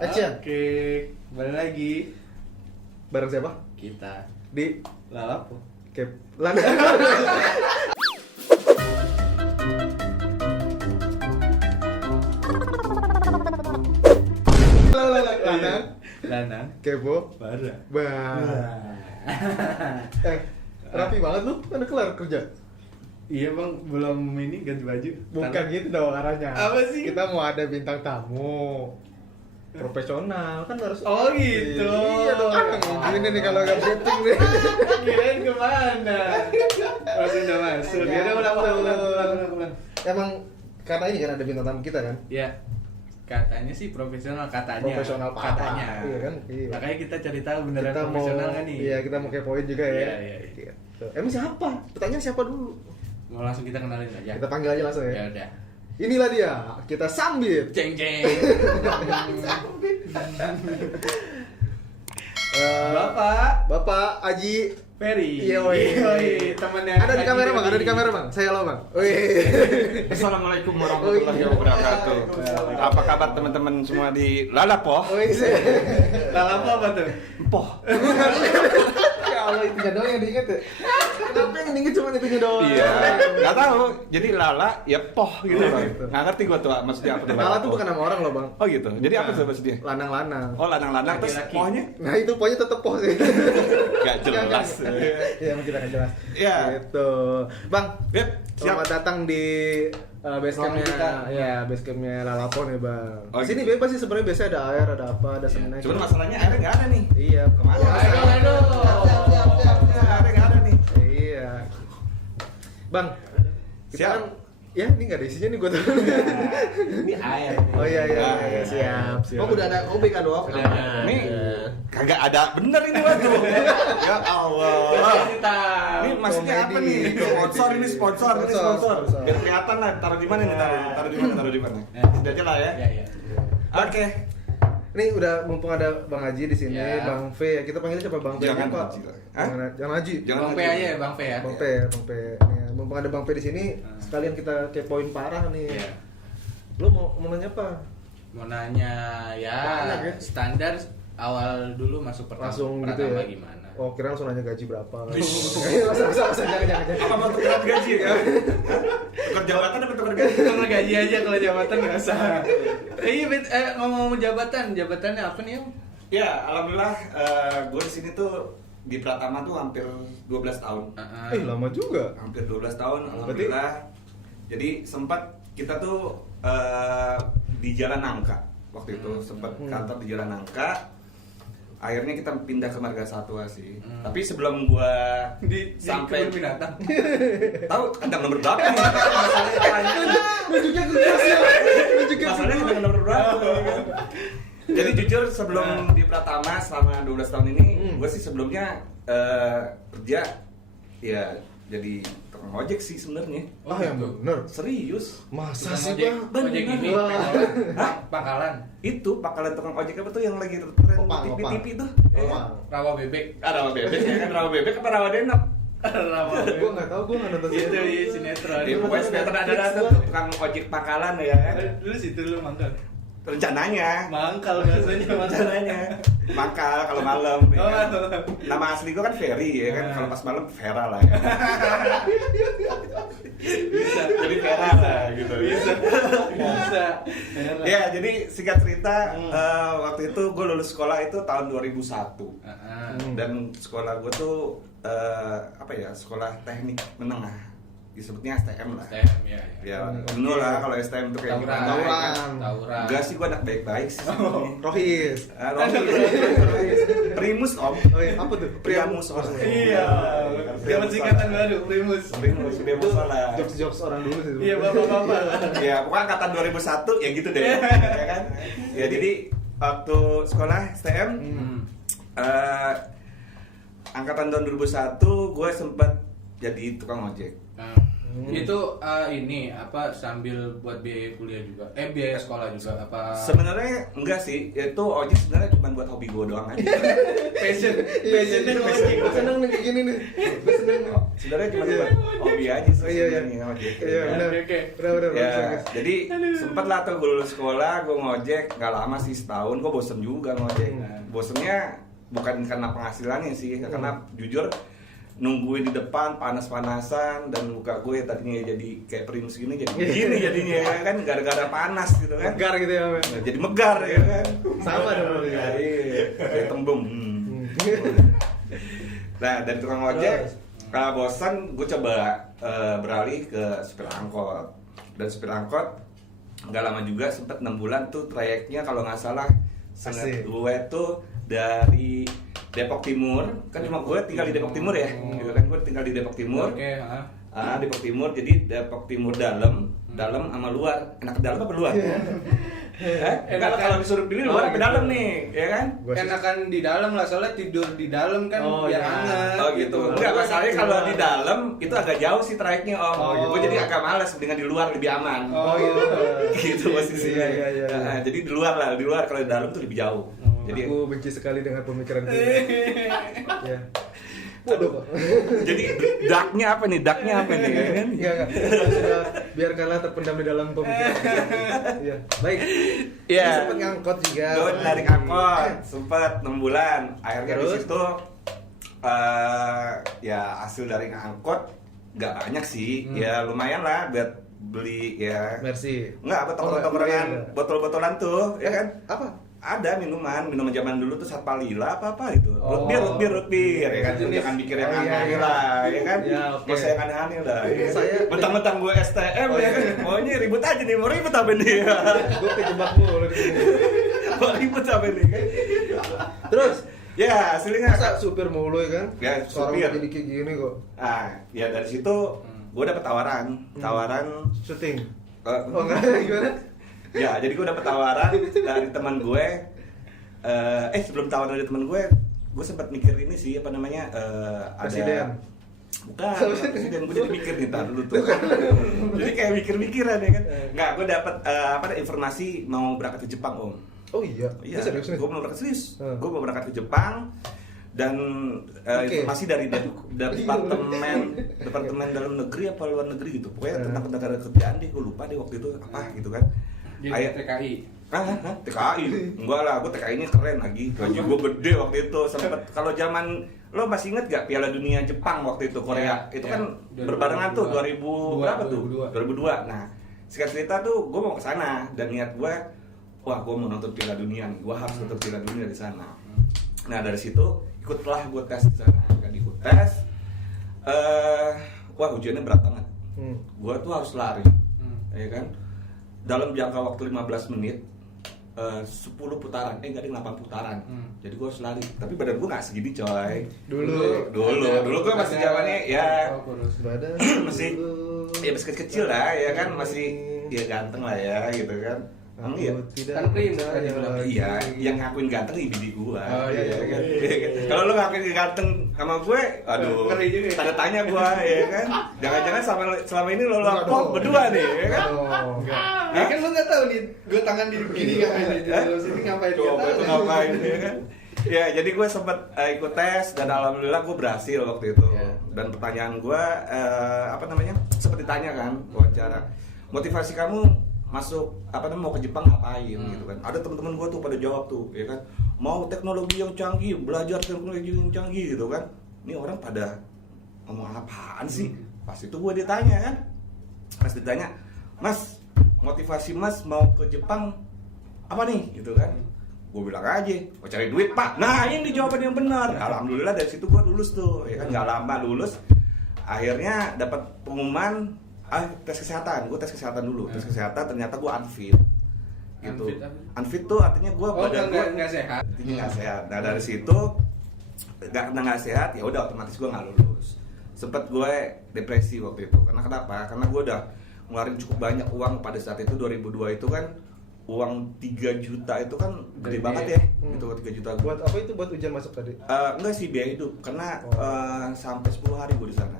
Action. Oke, balik lagi. Bareng siapa? Kita Di Lalapo. Cap Lana. Lanang. Kepo. Bara. Rapi banget lu, mana kelar kerja? Iya bang, belum ini ganti baju. Bukan gitu dong arahnya. Apa sih? Kita mau ada bintang tamu profesional kan harus. Oh gitu. Iya dong. Gini nih kalau nggak briefing nih. Kirain kemana? Masuk udah masuk. Ya udah ulang. Emang karena ini kan ada bintang tamu kita kan. Ya. Katanya sih profesional katanya. Profesional parah. katanya. Iya kan? Iya. Makanya kita cari tahu beneran Kita profesional mau, kan nih. Iya, kita mau kepoin juga ya. Iya. Gitu. Emang siapa? Pertanyaan siapa dulu? Mau langsung kita kenalin aja. Kita panggil aja langsung ya. Ya udah. Inilah dia, kita sambit. Ceng ceng. Bapak Aji Ferry. Yoi. Temannya. Ada di kamera bang, ada di kamera bang. Saya lo bang. Assalamualaikum warahmatullahi wabarakatuh. Apa kabar teman-teman semua di Lalapo? Lalapo apa tuh? Poh. Ya Allah, itunya doang yang diinget ya. Kenapa yang diinget cuma itunya doang? Iya. Nggak tahu. Jadi Lala ya poh gitu loh. Nggak ngerti gua tuh maksudnya apa tuh. Lala tuh bukan nama orang loh bang. Oh gitu. Jadi apa tuh maksudnya? Lanang-lanang. Oh lanang-lanang terus Laki-laki. pohnya Nah itu pokoknya tetep poh sih. nggak jelas. Iya mungkin akan jelas. Iya. Gitu. Bang, Yep, selamat siap. datang di basecampnya Ruangan kita. ya basecampnya Lalapo nih bang. Oh, Sini gitu. bebas sih sebenarnya, biasanya ada air, ada apa, ada snack. Cuman masalahnya airnya nggak ada nih. Iya kemana? Aduh. Airnya nggak ada nih. Iya. Bang, kita Siap. kan ya ini nggak ada isinya nih gue tuh. Ini air. Oh iya Nah, siap. Oh udah ada OB kan doang? Udah ada. Ini kagak ada bener ini baju. Ya Allah. Ini maksudnya apa nih? Sponsor ini sponsor. Sponsor. Biar kelihatan lah. Taruh di mana nih? Taruh di mana? Ya. Sudah aja lah ya. Iya. Oke. Ini udah mumpung ada Bang Haji di sini, Ya. Bang V. Kita panggilnya siapa Bang V? Jangan Pak. Haji lah. Hah? Jangan Haji. Bang P aja ya, Bang P ya. Bang P. Ya, mumpung ada Bang P di sini, sekalian kita kepoin parah nih. Iya. Lu mau nanya apa? Mau nanya ya Banyak ya? standar awal dulu masuk pertama. Langsung gitu pertama ya? gimana? Oh, kira langsung nanya gaji berapa? Langsung, jangan. Apa mau tukeran gaji ya? Tukar jabatan apa tukar gaji? Kalau gaji aja, kalau jabatan nggak usah. Ngomong jabatannya apa nih Om? Ya, alhamdulillah gue di sini tuh di Pratama tuh hampir 12 tahun. Lama juga. Hampir 12 tahun alhamdulillah. Jadi sempat kita tuh di Jalan Nangka waktu itu sempat kantor di Jalan Nangka. Akhirnya kita pindah ke Marga Satwa sih. Tapi sebelum gua Di sampai kebun binatang. tahu kandang nomor berapa nih? Masalahnya panjang. Nunjuknya ke kelas ya. Masalahnya kandang nomor berapa? ya kan? Jadi jujur sebelum di Pratama selama 12 tahun ini, gue sih sebelumnya kerja ya jadi tukang ojek sih sebenarnya. Ah yang bener. Serius. Masa Tukang sih ojek, bang? ojek ini Wah. pangkalan. Itu pangkalan tukang ojek apa tuh yang lagi tren Opang, TV tuh? Opang. Rawa bebek. Rawa bebek ya kan, rawa bebek apa rawa denok? Rawa Gue nggak tahu, gue nggak nonton Itu sinetron. iya sinetron. Ya pokoknya sinetron ada tuh tukang ojek pangkalan ya kan. Dulu situ lu mangkal. Rencananya. Mangkal biasanya Rencananya. Mangkal kalau malam ya kan. Nama asli gue kan Ferry ya kan, kalau pas malam Vera lah ya. Bisa. Jadi Vera lah gitu. Bisa. Ya, jadi singkat cerita waktu itu gue lulus sekolah itu tahun 2001. Dan sekolah gue tuh apa ya, sekolah teknik menengah, disebutnya STM lah. STM ya. Ya, bener lah kalau STM tuh kayak gimana. Tawuran. Enggak sih, gue anak baik-baik sih sebenarnya. Rohis. Rohis. Primus om. Oh iya, apa tuh? Priamus om. Iya. Dapat singkatan baru, Primus. Primus lah. Jokes orang dulu sih. Iya, bapak-bapak. Ya, pokoknya angkatan 2001 ya gitu deh. Ya kan? Ya jadi waktu sekolah STM angkatan tahun 2001 gue sempet jadi tukang ojek. Itu ini apa sambil buat biaya kuliah juga? Biaya sekolah juga apa? Sebenarnya enggak sih, itu ojek sebenarnya cuma buat hobi gue doang aja. Passionnya ojek. Gue seneng nih kayak gini nih. Gue seneng. Sebenarnya cuma buat hobi aja sih. Iya. sebenarnya ojek. Iya benar. Oke. Benar. Ya, jadi sempet lah tuh gue lulus sekolah, gue ngojek, nggak lama sih setahun, gue bosen juga ngojek. Bosennya bukan karena penghasilannya sih, karena jujur nungguin di depan panas-panasan dan muka gue tadinya jadi kayak primus gini jadi begini jadinya ya kan gara-gara panas gitu kan. Megar gitu ya, Men. Jadi megar ya kan. Sama dong Ya, ya. iya, kayak tembem. Nah, dari tukang ojek kalau bosan gue coba beralih ke supir angkot. Dan supir angkot nggak lama juga sempet 6 bulan tuh trayeknya kalau nggak salah Asik. gue tuh dari Depok Timur, kan cuma gue tinggal di Depok Timur ya, gitu kan gue tinggal di Depok Timur. Oke, Depok Timur, jadi Depok Timur dalam sama luar. Enak ke dalam apa luar? Enak kalau disuruh pilih luar apa dalam nih, ya kan? enakan di dalam lah soalnya tidur di dalam kan biar hangat. Oh gitu. Enggak, masalahnya kalau di dalam itu agak jauh sih trayeknya Om. Oh. Gue jadi agak malas, mendingan di luar lebih aman. Oh gitu. Gitu posisinya. Iya. Nah, jadi di luar lah, di luar kalau di dalam tuh lebih jauh. Jadi Aku benci sekali dengan pemikiran gue. Ya. Waduh. jadi darknya apa nih? Darknya apa nih? Ya kan? Enggak. Sudah biarkanlah terpendam di dalam pemikiran kita. Iya. Baik. Iya. Ini sempet ngangkot juga. Gue narik angkot, sempet 6 bulan. Akhirnya di Terus? situ ya hasil dari angkot nggak banyak sih. Ya lumayan lah buat beli ya. Merci. Enggak, apa Oh, tongkrongan enggak. botol-botolan tuh, ya kan? Apa? Ada minuman zaman dulu tuh Satpalila apa itu. Oh. Root beer, ya kan? Jenis. Jangan pikir yang Oh, iya, aneh iya. lah, ya kan? Ya, oke. Gak usah yang aneh-aneh lah. Ya. Saya- Mentang-mentang gue STM, Oh, ya iya. kan? Maunya ribut aja nih, mau ribut apa nih? Gue kejebak mulu di sini. Mau ribut apa nih? Kan? Terus Ya, hasilnya masa supir mulu ya kan? Ya, Seorang supir. jadi kayak gini kok. ya dari situ gue dapet tawaran Syuting. eh, Oh enggak gimana? ya jadi gue dapet tawaran dari teman gue. Sebelum tawaran dari teman gue sempat mikir ini sih apa namanya Presiden. ada bukan presiden, gue jadi mikir nih tar dulu tuh. Jadi kayak mikir-mikiran ya kan. Nggak, gue dapet informasi mau berangkat ke Jepang Om. Oh iya. Iya, Ini serius nih? gue mau berangkat serius. Hmm. Gue mau berangkat ke Jepang dan Oke. informasi dari departemen dalam negeri apa luar negeri gitu. Pokoknya tentang negara kerjaan deh, gue lupa deh waktu itu apa gitu kan. Jadi TKI. TKI? Enggak lah, gue TKI-nya keren lagi. Gaji gue gede waktu itu. Sempet kalau zaman lo masih inget gak Piala Dunia Jepang waktu itu Korea? Ya, Itu ya. kan berbarengan tuh 2000 berapa tuh? 2002. Nah, singkat cerita tuh gue mau ke sana dan niat gue, wah gue mau nonton Piala Dunia nih. Gue harus nonton Piala Dunia di sana. Nah, dari situ ikutlah gue tes di sana. Kan ikut tes. Wah, ujiannya berat banget. Gue tuh harus lari. Ya kan? Dalam jangka waktu 15 menit 10 putaran, enggak ada 8 putaran. Jadi gue harus lari. Tapi badan gue nggak segini coy. Dulu gue masih zamannya ya Badan masih dulu. ya masih kecil lah ya kan, masih ya ganteng lah ya gitu kan. Iya. Kan prima, Iya, yang ngakuin ganteng bini gua. Oh, iya, iya. Kan? Kalau lu ngakuin ganteng sama gue, aduh, Ngeri juga ya. tanda tanya gua, ya kan? Jangan-jangan selama ini lo Enggak kok dong. berdua nih, ya kan? Ya kan lu nggak tahu nih, gue tangan di begini ngapain di dalam sini ngapain? Coba Nggak itu tahu. ngapain, ya kan? Ya, jadi gue sempet ikut tes dan alhamdulillah gue berhasil waktu itu. Iya. Dan pertanyaan gue, sempet ditanya kan, wawancara, motivasi kamu masuk mau ke Jepang ngapain gitu kan. Ada teman-teman gue tuh pada jawab tuh ya kan, mau teknologi yang canggih, belajar teknologi yang canggih gitu kan. Ini orang pada ngomong apaan sih? Pas itu gue ditanya kan, pas ditanya, Mas, motivasi Mas mau ke Jepang apa nih gitu kan. Gue bilang aja, mau cari duit Pak. Nah ini jawaban yang benar. Alhamdulillah dari situ gue lulus tuh ya kan, nggak lama lulus. Akhirnya dapat pengumuman tes kesehatan. Gue tes kesehatan dulu. Tes kesehatan ternyata gue unfit. Gitu. Unfit apa? Unfit tuh artinya gue badan gue nggak sehat. artinya nggak sehat. Nah dari situ nggak sehat, ya udah otomatis gue nggak lulus. Sempet gue depresi waktu itu. Karena kenapa? Karena gue udah ngeluarin cukup banyak uang pada saat itu 2002 itu kan. Uang 3 juta itu kan gede banget ya. Itu 3 juta. Buat apa itu? Buat ujian masuk tadi? Enggak sih biaya hidup, karena sampai 10 hari gue di sana.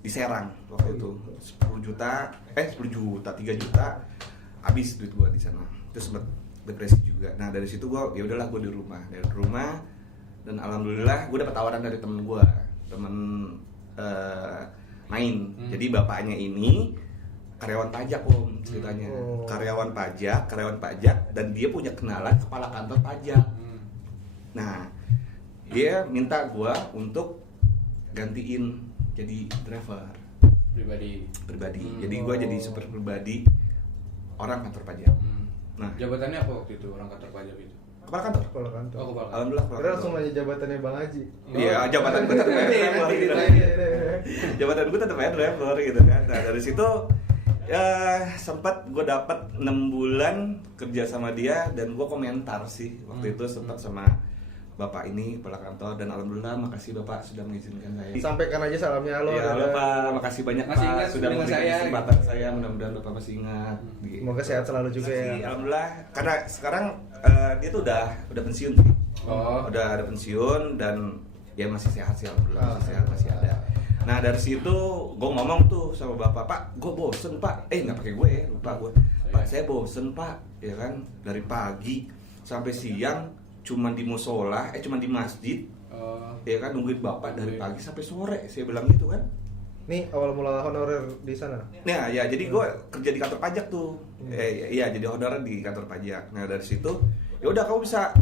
di Serang waktu itu 10 juta, 3 juta habis duit gue di sana. Terus sempet depresi juga. Nah dari situ gue ya udahlah gue di rumah dan alhamdulillah gue dapat tawaran dari temen main. Jadi bapaknya ini karyawan pajak om ceritanya. Karyawan pajak dan dia punya kenalan kepala kantor pajak. Nah dia minta gue untuk gantiin jadi driver pribadi. Jadi gue jadi super pribadi orang kantor pajak. Nah jabatannya apa waktu itu orang kantor pajak itu? kepala kantor. Oh, kepala kantor. Alhamdulillah kepala Kita kantor. langsung nanya jabatannya Bang Haji. Iya, jabatan gue tetap driver gitu. Jabatan gue tetap driver gitu kan. Nah dari situ ya sempat gue dapat 6 bulan kerja sama dia dan gue komentar sih waktu itu sempat sama bapak ini kepala kantor dan alhamdulillah makasih bapak sudah mengizinkan saya. Sampaikan aja salamnya halo. Ya halo pak, makasih banyak Masih ingat pak sudah dengan memberikan saya. kesempatan saya, mudah-mudahan bapak masih ingat. Semoga sehat selalu juga ya. Alhamdulillah karena sekarang dia tuh udah pensiun sih. Udah ada pensiun dan ya masih sehat sih alhamdulillah, masih sehat, masih ada. Nah dari situ gue ngomong tuh sama bapak, pak gue bosen pak, nggak pakai gue ya, lupa gue, pak saya bosen pak, ya kan dari pagi sampai siang cuman di musola, cuman di masjid, ya kan nungguin bapak dari pagi sampai sore, saya bilang gitu kan. Nih awal mula honorer di sana. Nah ya jadi gue kerja di kantor pajak tuh, iya jadi honorer di kantor pajak. Nah dari situ ya udah kamu bisa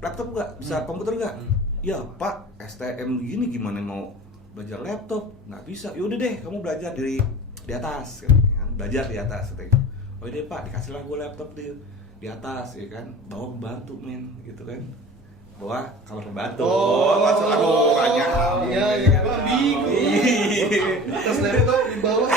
laptop nggak, bisa komputer nggak? Ya pak STM gini gimana mau belajar laptop? Nggak bisa. Yaudah deh kamu belajar di atas, kan? Belajar di atas. Oh deh pak dikasih lah gue laptop di atas ya kan, bawa pembantu men gitu kan, bawa kamar pembantu. Masalah banyak. Iya. Bingung. Terus laptop di bawah.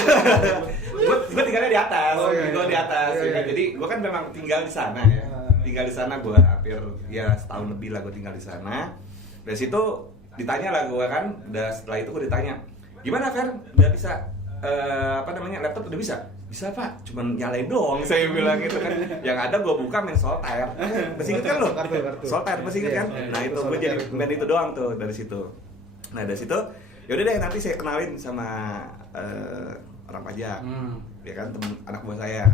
Gue tinggalnya di atas, gue di atas. Iya, Ya kan? iya. Jadi gue kan memang tinggal di sana ya. Tinggal di sana gue hampir ya setahun lebih lah gue tinggal di sana. Dari situ ditanya lah gue kan, setelah itu gue ditanya, gimana Fer, udah bisa laptop udah bisa? Bisa pak, cuman nyalain doang saya bilang gitu kan. Yang ada gue buka main solitaire. Masih inget kan lo? Kartu. Solitaire masih inget kan? Nah itu gue jadi main itu doang tuh dari situ. Nah dari situ yaudah deh nanti saya kenalin sama orang pajak, ya kan temen anak buah saya.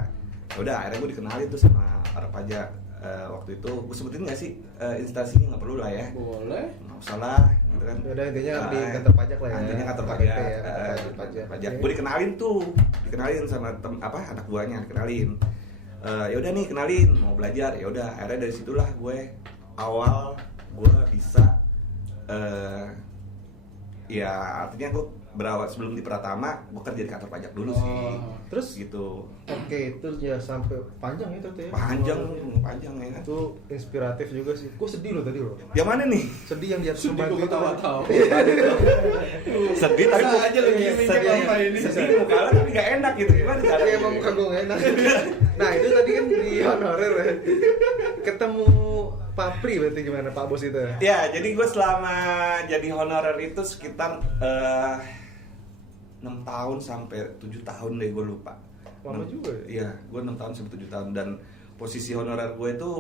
Udah akhirnya gue dikenalin tuh sama orang pajak. Waktu itu gue sebutin nggak sih instansinya, nggak perlu lah ya. Boleh. Nggak usah lah, gitu kan. Udah intinya di kantor pajak lah ya. Intinya kantor KTP pajak, ya, pajak. Gue dikenalin sama anak buahnya, dikenalin. Ya udah nih kenalin, mau belajar. Ya udah, akhirnya dari situlah gue bisa ya artinya gue berawal sebelum di Pratama, gue kerja di kantor pajak dulu sih. Terus gitu. Oke, itu ya sampai panjang itu tuh ya. Panjang ya kan. Itu inspiratif juga sih. Gue sedih loh tadi loh. Yang mana nih? Sedih yang di atas Sedih pembantu gue itu. ketawa-tawa. Sedih tapi Bisa aja lo gimmicknya apa ini? Sedih muka lo tapi gak enak gitu. Gimana Tapi caranya? emang muka gue gak enak. Nah itu tadi kan di honorer ya. Ketemu Pak Pri berarti gimana Pak Bos itu ya? Ya, jadi gue selama jadi honorer itu sekitar 6 tahun sampai 7 tahun deh, gue lupa. Lama juga ya? Iya, gue 6 tahun sampai 7 tahun. Dan posisi honorer gue itu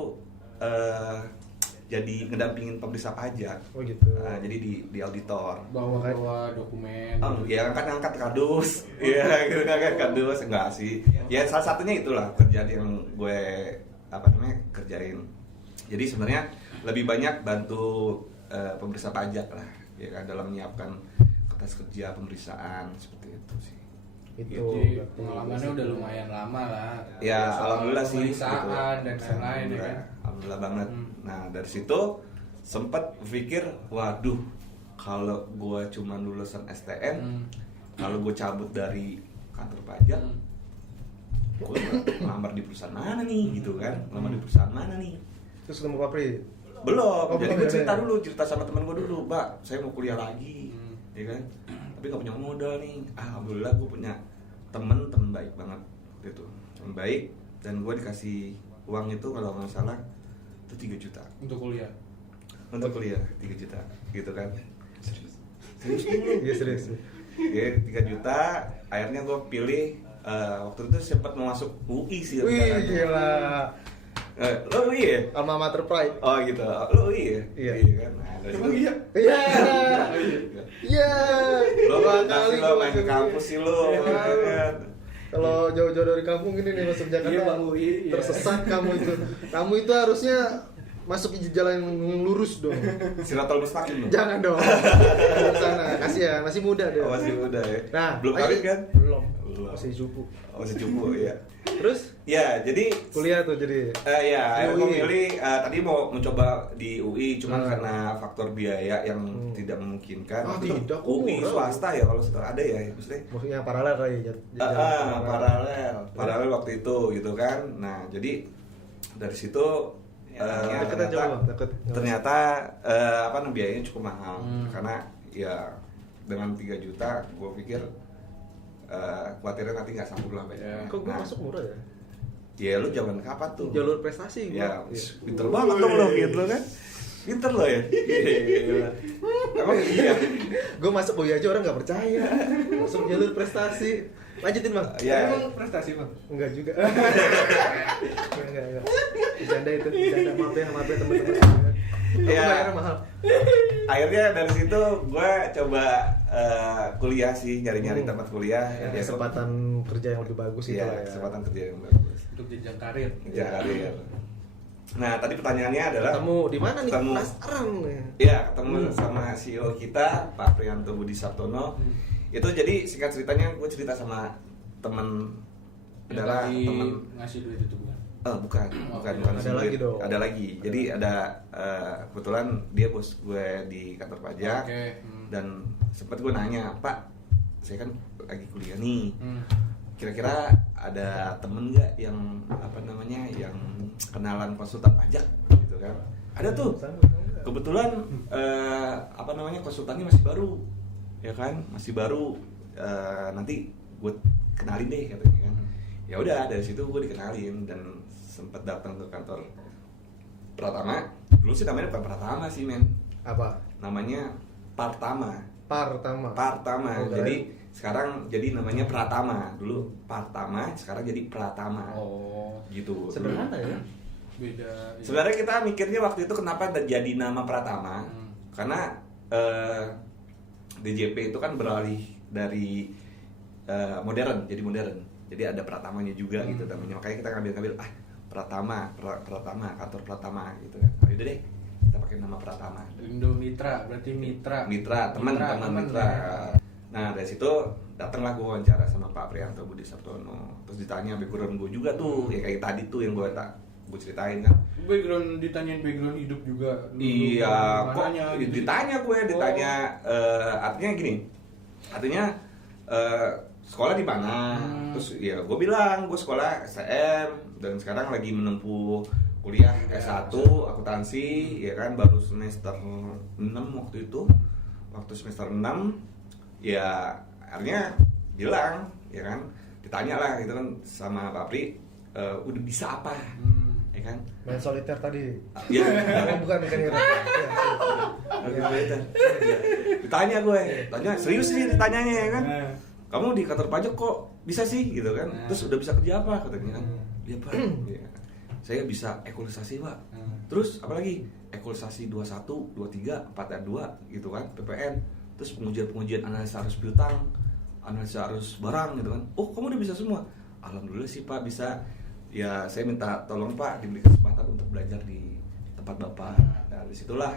jadi ngedampingin pemeriksa pajak. Oh gitu. Jadi di auditor. Bawa dokumen. Ya angkat kardus. Iya, gitu kan kardus. Enggak sih. Ya salah satunya itulah kerjaan yang gue kerjain. Jadi sebenarnya lebih banyak bantu pemeriksa pajak lah, ya kan, dalam menyiapkan kertas kerja pemeriksaan seperti itu sih. Itu Jadi pengalamannya udah lumayan lama lah. Ya Soal alhamdulillah sih. pemeriksaan dan lain-lain ya kan. Alhamdulillah banget. Nah dari situ sempat pikir, waduh, kalau gue cuma lulusan STM, kalau gue cabut dari kantor pajak, gue ngelamar di perusahaan mana nih, gitu kan? Ngelamar di perusahaan mana nih? terus ketemu Pak Pri. Belum, jadi belum, gue ya. cerita sama teman gue dulu, Mbak, saya mau kuliah lagi, ya kan? Tapi nggak punya modal nih. Alhamdulillah gue punya temen baik banget gitu, temen baik, dan gue dikasih uang itu kalau nggak salah itu 3 juta Untuk kuliah. untuk kuliah, 3 juta, gitu kan? Serius Iya serius. Ya 3 juta, akhirnya gue pilih waktu itu sempat mau masuk UI sih. Wih rencananya. gila. Lo UI ya? Alma Mater Pride. Oh gitu. Lo UI ya? Iya. Kan. Nah, dari Emang situ- iya? Iya. Iya. Lo Dua main kali lo gua main ke masuk kampus sih lo. Iya. kan. Kalau jauh-jauh dari kampung gini nih masuk Jakarta, Iya, Bang Ui, iya. tersesat kamu itu. Kamu itu harusnya masuk di jalan yang lurus dong. Siratal mustaqim dong. Jangan dong. Ke sana. Kasihan, masih muda deh. Oh, masih muda ya. Nah, belum ayo. kawin kan? Belum. Belum. Masih cupu. Oh, masih cupu ya. Terus Ya, jadi kuliah tuh jadi. ya, akhirnya UI. gue milih tadi mau mencoba di UI, cuman Hmm. karena faktor biaya yang tidak memungkinkan. Ah, Waktu itu tidak, kok UI murah. swasta ya kalau setelah ada ya, maksudnya. Maksudnya paralel kali ya. Paralel waktu itu gitu kan. Nah, jadi dari situ Deket aja ternyata, Bang, deket. ternyata apa namanya biayanya cukup mahal karena ya dengan 3 juta gue pikir khawatirnya nanti nggak sanggup lah bayarnya. Kok gue Nah, masuk murah ya? ya lu zaman kapan tuh? Jalur prestasi gue. Ya, pinter banget dong lo gitu kan. Pinter lo ya. Gila. Emang iya. Gue masuk UI aja orang nggak percaya. Masuk jalur prestasi. Lanjutin Bang. Ya. Emang prestasi, Bang? Enggak juga. Enggak. Bercanda itu, bercanda. Maaf ya teman-teman. Ya. Bayarnya mahal. Akhirnya dari situ gue coba kuliah sih, nyari-nyari tempat kuliah. Ya, Ya, kesempatan kerja yang lebih bagus itu Iya, lah ya. kesempatan kerja yang bagus. Untuk jenjang karir. Ya, karir. Nah, tadi pertanyaannya adalah Ketemu di mana nih? Ketemu. Penasaran nih. Iya, ketemu sama CEO kita, Pak Prianto Budi Sartono. Itu jadi singkat ceritanya gue cerita sama temen Yang adalah tadi temen ngasih duit itu bukan? bukan Ada sendiri. lagi dong. Ada lagi. Jadi ada kebetulan dia bos gue di kantor pajak Oke. dan sempat gue nanya, Pak, saya kan lagi kuliah nih. Kira-kira ada temen nggak yang apa namanya yang kenalan konsultan pajak gitu kan? Ada tuh. Kebetulan apa namanya konsultannya masih baru, ya kan? Masih baru. Nanti gue kenalin deh katanya kan. Ya udah dari situ gue dikenalin dan sempat datang ke kantor Pratama. Dulu sih namanya bukan Pratama sih men, Apa? namanya Partama. Partama. Oh, Jadi sekarang jadi namanya Pratama. Dulu Partama, sekarang jadi Pratama. Oh, Gitu. Sederhana ya. beda. Sebenarnya kita mikirnya waktu itu kenapa jadi nama Pratama? Karena DJP itu kan beralih dari modern jadi modern. Jadi ada Pratamanya juga gitu namanya. Makanya kita ngambil Pratama, kantor Pratama gitu kan. Udah deh, kita pakai nama Pratama. Indo Mitra, berarti mitra. Teman mitra. Ya. Nah dari situ datanglah gue wawancara sama Pak Prianto Budi Sartono. Terus ditanya background gue juga tuh, ya kayak tadi tuh yang gue ceritain kan. Background, ditanyain background hidup juga. Iya, kok Mananya, gitu. ditanya artinya gini. Artinya sekolah di mana? Terus ya gue bilang gue sekolah STM dan sekarang lagi menempuh kuliah S1 akuntansi ya kan, baru semester 6 waktu itu. Waktu semester 6 ya akhirnya bilang ya kan, ditanya lah gitu kan sama Pak Pri, udah bisa apa? Ya kan? Main soliter tadi. Iya. Bukan ya. Ditanya gue, tanya serius sih ditanyanya ya kan. Kamu di kantor pajak kok bisa sih gitu kan? Terus udah bisa kerja apa katanya kan? Iya Pak. Ya. Saya bisa ekualisasi Pak. Terus apalagi ekualisasi 21, 23, 4R2 gitu kan, PPN. Terus pengujian analisa arus piutang, analisa arus barang gitu kan. Oh kamu udah bisa semua? Alhamdulillah sih Pak bisa. Ya saya minta tolong Pak diberi kesempatan untuk belajar di tempat Bapak. Nah disitulah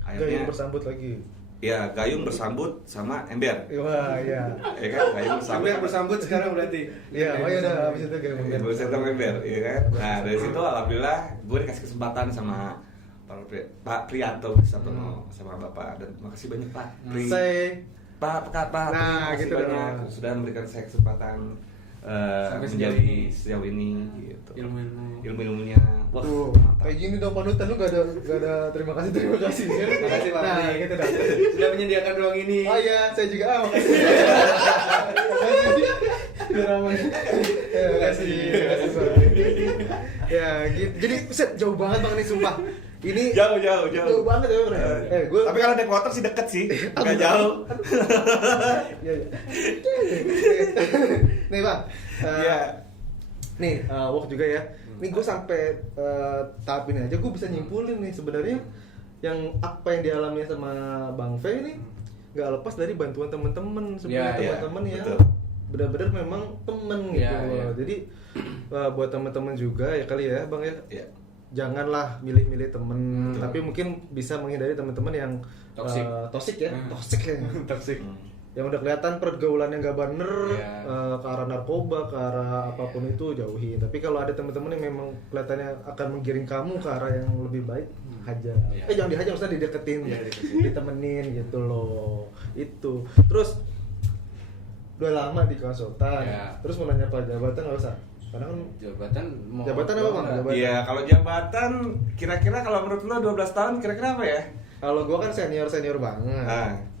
akhirnya Gayung bersambut lagi. ya gayung bersambut sama ember. Wah iya. Ya kan gayung bersambut. Sampai bersambut sekarang berarti. Iya, oh iya udah habis itu gayung Ya, bersambut sama ember, ya kan. Nah dari situ alhamdulillah gue dikasih kesempatan sama Pak Prianto Sartono sama Bapak, dan makasih banyak Pak. Pak, Nah, makasih gitu banyak dong. sudah memberikan saya kesempatan Sampai menjadi sejauh ini gitu. Ilmu-ilmunya. Wah, Tuh, mantap. kayak gini dong panutan lu gak ada terima kasih. Terima kasih Pak. Nah, gitu dah. Sudah menyediakan ruang ini. Oh iya, saya juga makasih. Biar aman. Makasih Bang. Ya, gitu. Jadi set jauh banget Bang nih sumpah. Ini jauh banget ya Bang. Gue Tapi kalau naik motor sih deket sih, nggak jauh. Iya. Nih Bang. Iya. Nih, Wok juga ya. Nih gue sampai tahap ini aja gue bisa nyimpulin nih sebenarnya yang apa yang dialami sama Bang V ini nggak lepas dari bantuan teman-teman sebenarnya teman-teman yang benar-benar memang temen gitu loh. Jadi buat teman-teman juga ya kali ya Bang ya. Janganlah milih-milih temen, tapi mungkin bisa menghindari teman-teman yang toksik ya. Yang udah kelihatan pergaulannya nggak bener, ke arah narkoba, ke arah apapun itu jauhin. Tapi kalau ada teman-teman yang memang kelihatannya akan menggiring kamu ke arah yang lebih baik, hajar. Jangan dihajar, maksudnya dideketin, ditemenin gitu loh. Itu. Terus udah lama di konsultan, terus mau nanya apa jabatan nggak usah? Karena kan jabatan apa Bang? Iya, kalau jabatan kira-kira kalau menurut lo 12 tahun kira-kira apa ya? Kalau gua kan senior banget.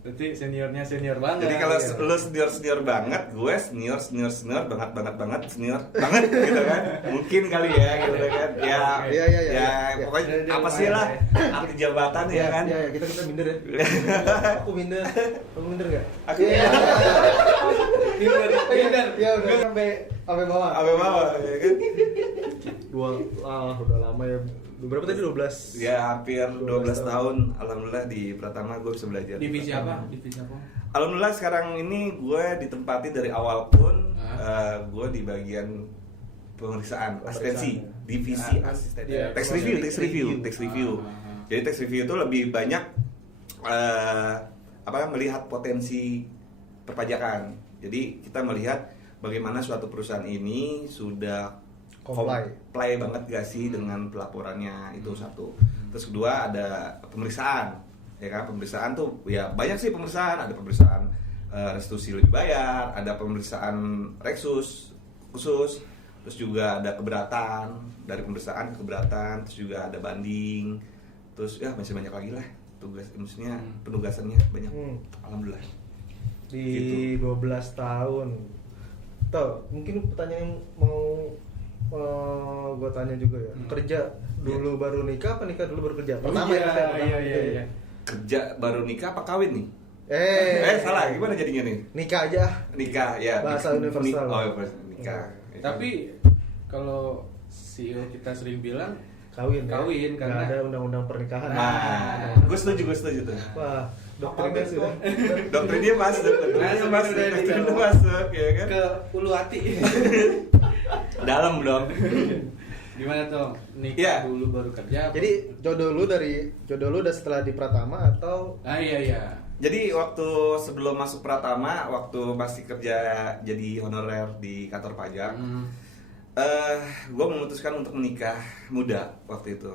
Berarti seniornya senior banget. Jadi kalau lo senior banget, gue senior banget senior banget gitu kan? Mungkin kali ya gitu kan? Ya pokoknya apa sih lah arti jabatan ya kan? Ya kita minder ya. Aku minder nggak? Aku minder. Ya udah sampai bawah ya kan? Udah lama ya. Berapa tadi 12? Ya hampir 12 tahun. Alhamdulillah di Pratama gue bisa belajar. Divisi apa? Alhamdulillah sekarang ini gue ditempati dari awal pun gue di bagian pemeriksaan asistensi, divisi asisten. Tax review. Jadi tax review itu lebih banyak melihat potensi perpajakan. Jadi kita melihat bagaimana suatu perusahaan ini sudah comply banget gak sih dengan pelaporannya, itu satu. Terus kedua ada pemeriksaan, ya kan? Pemeriksaan tuh ya banyak sih pemeriksaan. Ada pemeriksaan restitusi lebih bayar, ada pemeriksaan reksus khusus, terus juga ada keberatan, dari pemeriksaan ke keberatan, terus juga ada banding, terus ya masih banyak lagi lah tugas, maksudnya penugasannya banyak. Alhamdulillah. Di gitu. 12 tahun. Tuh, mungkin pertanyaan yang mau gue tanya juga ya. Kerja dulu baru nikah apa nikah dulu baru kerja? Pertama iya. Kerja baru nikah apa kawin nih? Salah, gimana jadinya nih? Nikah aja. Nikah ya. Bahasa universal. Nikah. Tapi kalau CEO kita sering bilang kawin karena ada undang-undang pernikahan. Gue setuju tuh. Wah, doktrinnya sudah. Doktrinnya masuk ya kan? Ke ulu hati. Dalam dong. Gimana tuh? Nikah dulu baru kerja. Jadi jodoh lu udah setelah di Pratama atau? Iya. Jadi waktu sebelum masuk Pratama, waktu masih kerja jadi honorer di kantor pajak, gue memutuskan untuk menikah muda waktu itu.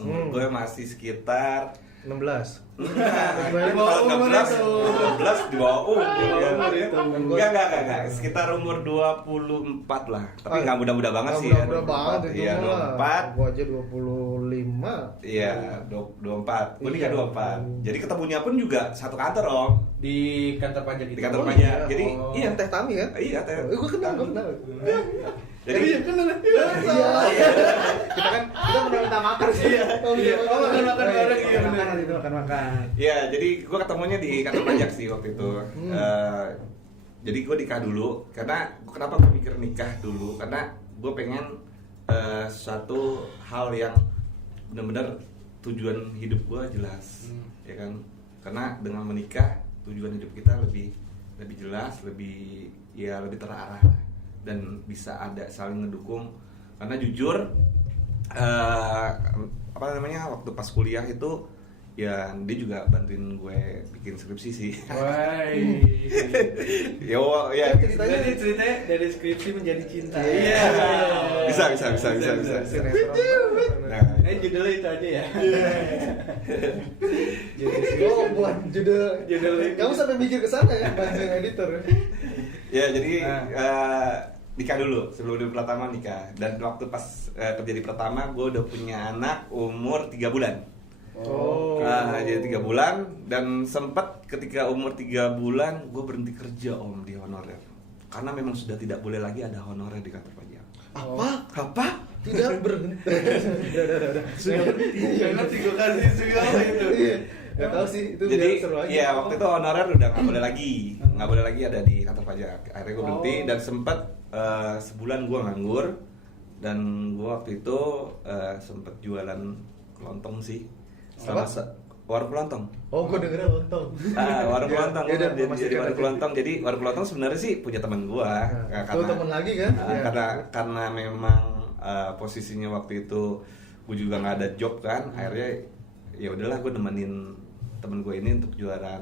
Umur gue masih sekitar 16. Kalau 16 di bawah umur ya. Enggak. Sekitar umur 24 lah. Tapi enggak muda-muda banget sih ya. Muda banget itu. Iya, 24. Gua aja 25. Iya, 24. Gua nikah 24. Jadi ketemunya pun juga satu kantor, Om. Di kantor pajak itu. Di kantor pajak. Jadi iya Teh Tami kan? Iya, Teh. Gua kenal. Jadi kita minta makan sih. Makan makan. Iya, jadi gue ketemunya di kantor pajak sih waktu itu. Jadi gue nikah dulu karena kenapa gue mikir nikah dulu? Karena gue pengen suatu hal yang benar-benar tujuan hidup gue jelas, ya kan? Karena dengan menikah tujuan hidup kita lebih jelas, lebih terarah dan bisa ada saling ngedukung. Karena jujur waktu pas kuliah itu ya dia juga bantuin gue bikin skripsi sih. Ceritanya dari skripsi menjadi cinta. Iya. Bisa. Nah, judulnya itu aja ya. Buat judul. Kamu sampai mikir ke sana ya, bantuin editor. Ya, jadi nikah dulu sebelum di Pratama nikah. Dan waktu pas kerja di Pratama gue udah punya anak umur 3 bulan. Jadi 3 bulan. Dan sempat ketika umur 3 bulan gue berhenti kerja Om di honorer. Karena memang sudah tidak boleh lagi ada honorer di kantor pajak. Apa? Tidak berhenti. Udah. Jangan ngerti gue kasih segala itu. Gak tau sih, itu jadi seru aja. Iya, waktu itu honorer udah nggak boleh lagi ada di kantor pajak. Akhirnya gue berhenti dan sempat sebulan gue nganggur. dan gue waktu itu sempet jualan kelontong sih. Warung kelontong. Oh, gue dengernya lontong. Warung kelontong. Ya, Jadi warung kelontong. Jadi warung kelontong sebenarnya sih punya teman gua. Karena teman lagi kan? Karena memang posisinya waktu itu gua juga nggak ada job kan. Akhirnya ya udahlah gua nemenin temen gue ini untuk jualan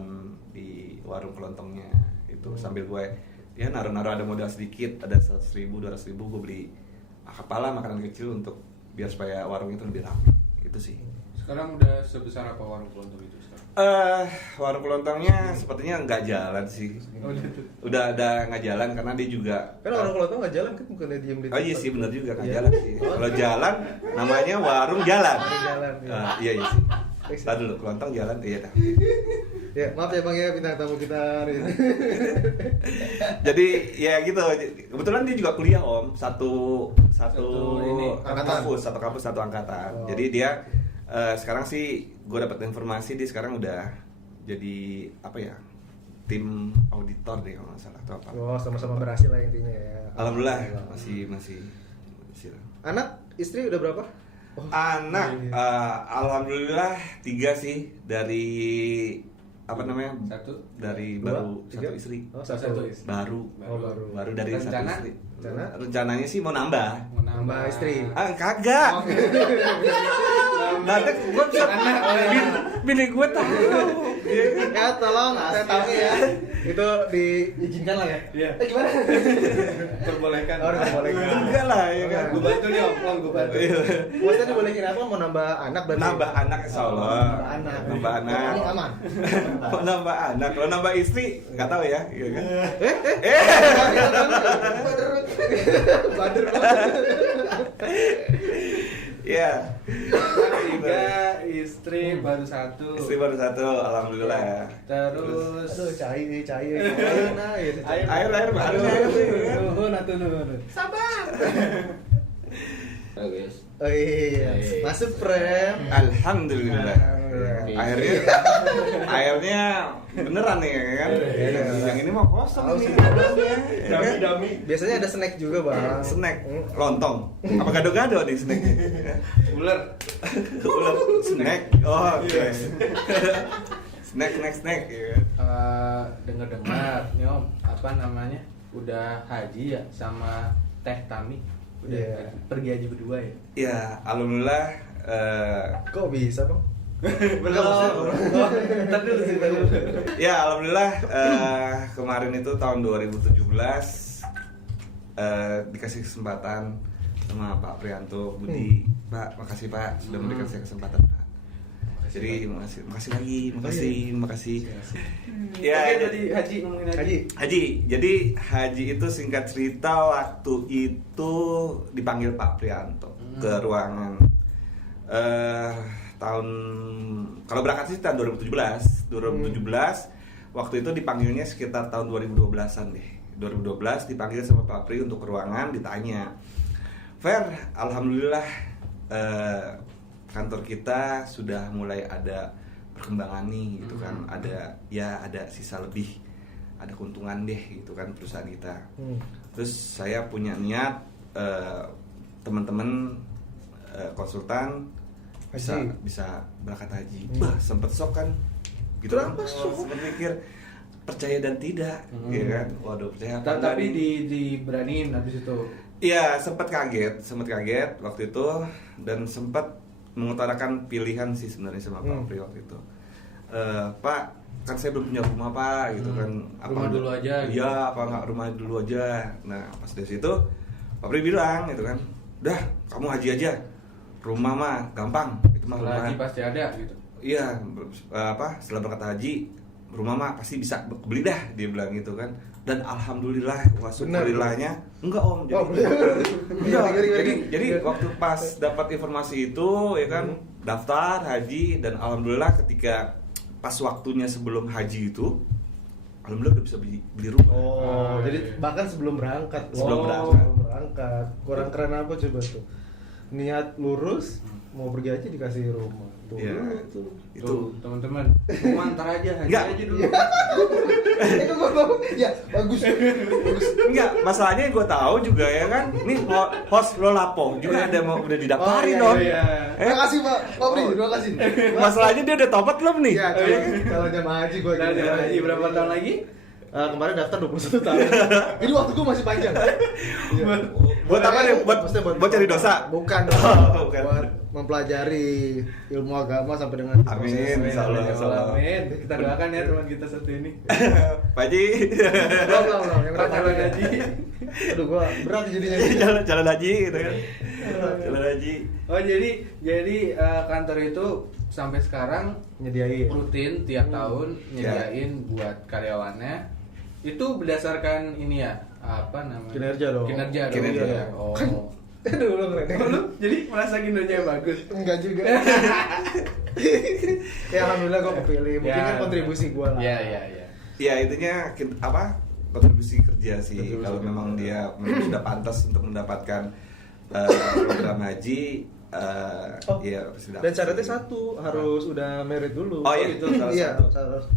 di warung kelontongnya itu sambil gue ya naruh ada modal sedikit, ada 100.000, 200.000 gue beli kepala makanan kecil untuk biar supaya warung itu lebih ramai. Itu sih. Sekarang udah sebesar apa warung kelontong itu sekarang? Warung kelontongnya sepertinya nggak jalan sih. Udah ada nggak jalan karena dia juga. Kan warung kelontong nggak jalan kan bukannya diem di. Oh iya sih benar juga nggak jalan sih. Kalau jalan namanya warung jalan. Iya sih. Tadi dulu kelontong jalan iya dah. Ya maaf ya bang ya bintang tamu kita hari ini. Jadi ya gitu. Kebetulan dia juga kuliah om satu kampus satu angkatan. Jadi dia sekarang sih gue dapat informasi dia sekarang udah jadi apa ya tim auditor deh kalau nggak salah atau apa. Oh sama-sama berhasil lah intinya ya. Alhamdulillah masih. Anak istri udah berapa? Anak alhamdulillah 3 sih dari apa namanya dari baru 1 istri. Oh, satu istri. Baru dari 1 istri. Rencananya sih mau nambah istri. Kagak. Nanti gue bisa bini gue tahu. Ya tolong saya tahu ya. Itu diizinkan lah ya. Iya. Gimana? Terbolehkan. Oh, dibolehkan. Enggak lah ya kan. Gue bantu nih om, gue bantu. Maksudnya dibolehin apa? Mau nambah anak berarti? Nambah anak insyaallah. Nambah anak. Ini aman. Mau nambah anak. Kalau nambah istri nggak tahu ya, iya kan? Bader. Iya. 3 istri baru 1. Istri baru 1, alhamdulillah ya. Terus Aduh, cair. Air baru. Turun. sabar. Guys. Oh iya. Masuk Prem. Alhamdulillah. Airnya beneran nih kan. Yang ini mau kosong nih. Dami. Biasanya ada snack juga, Bang. Snack lontong. Apa gado-gado nih snacknya? Ular. Snack. Oh, oke. Snack ya. Dengar nih om, apa namanya? Udah haji ya sama Teh Tami. Udah pergi haji berdua ya? Iya, alhamdulillah. Kok bisa, Bang? Belum. Ya, alhamdulillah kemarin itu tahun 2017 dikasih kesempatan sama Pak Prianto Budi. Pak, makasih Pak sudah memberikan saya kesempatan, Pak. Jadi makasih. Ya, jadi haji ngomongin haji. Jadi haji itu singkat cerita waktu itu dipanggil Pak Prianto ke ruangan. Kalau berangkat sih tahun 2017 waktu itu dipanggilnya sekitar tahun 2012-an deh. 2012 dipanggil sama Pak Pri untuk ke ruangan, ditanya, Fer, alhamdulillah kantor kita sudah mulai ada perkembangan nih gitu kan, ada sisa lebih, ada keuntungan deh gitu kan perusahaan kita. Terus saya punya niat teman-teman konsultan bisa berangkat haji. Sempet shock kan gitu. Kenapa kan shock? Sempet mikir percaya dan tidak ya kan, waduh percaya apa tapi diberaniin habis itu. Iya, sempat kaget waktu itu, dan sempat mengutarakan pilihan sih sebenarnya sama Pak Pri waktu itu. Pak, kan saya belum punya rumah Pak, gitu kan. Rumah dulu aja. Iya, apa nggak rumah dulu aja. Nah, pas dari situ Pak Pri bilang, gitu kan, udah kamu haji aja, rumah mah gampang, itu mah rumah. Haji pasti ada gitu. Iya, setelah berangkat haji, rumah mah pasti bisa beli dah, dia bilang gitu kan. Dan alhamdulillah, syukurilahnya enggak om, jadi waktu pas dapat informasi itu ya kan, daftar haji, dan alhamdulillah ketika pas waktunya sebelum haji itu, alhamdulillah udah bisa beli rumah. Jadi bahkan sebelum berangkat. Sebelum berangkat. Kurang keren apa coba tuh? Niat lurus, mau pergi haji dikasih rumah. Tuh, Iya. tuh. Itu teman-teman, mau antar aja haji Enggak. aja dulu. Itu gua tahu. Ya, bagus. Enggak, masalahnya yang gue tahu juga ya kan, nih host Lolapo juga ada mau udah didaftarin Oh, dong. iya, Terima kasih Pak Pri, terima kasih. Masalahnya dia udah tobat belum nih? Ya, kalau jamaah haji gua Nah, gimana? haji berapa tahun lagi? Kemarin daftar 21 tahun. Jadi waktu gua masih panjang. Iya. Buat apa nih? Maksudnya Buat cari dosa? Bukan. Oh, bukan. Buat mempelajari ilmu agama sampai dengan Amin. proses. Insya Allah, insya Allah. Amin. Kita doakan ya teman kita satu ini. Pak Haji. Belum, yang Pak calon haji. Aduh, gua berat jadinya. Jalan haji gitu kan. Jalan haji. Oh jadi kantor itu sampai sekarang Nyediain. rutin tiap tahun nyediain buat karyawannya. Itu berdasarkan ini ya, apa namanya? Kinerja dong. Kinerja dong. Kinerja. Ya. Oh. Aduh, lu keren. Oh, lu jadi merasa kinerja bagus. Enggak juga. Ya alhamdulillah gua kepilih. Mungkin kan kontribusi gua lah. Iya. Ya intinya apa? Kontribusi kerja sih. Kontribusi Kalau kerja. memang dia memang sudah pantas untuk mendapatkan program haji, ya pasti dapat. Dan syaratnya satu, harus udah married dulu. Oh, iya, itu salah Iya, satu.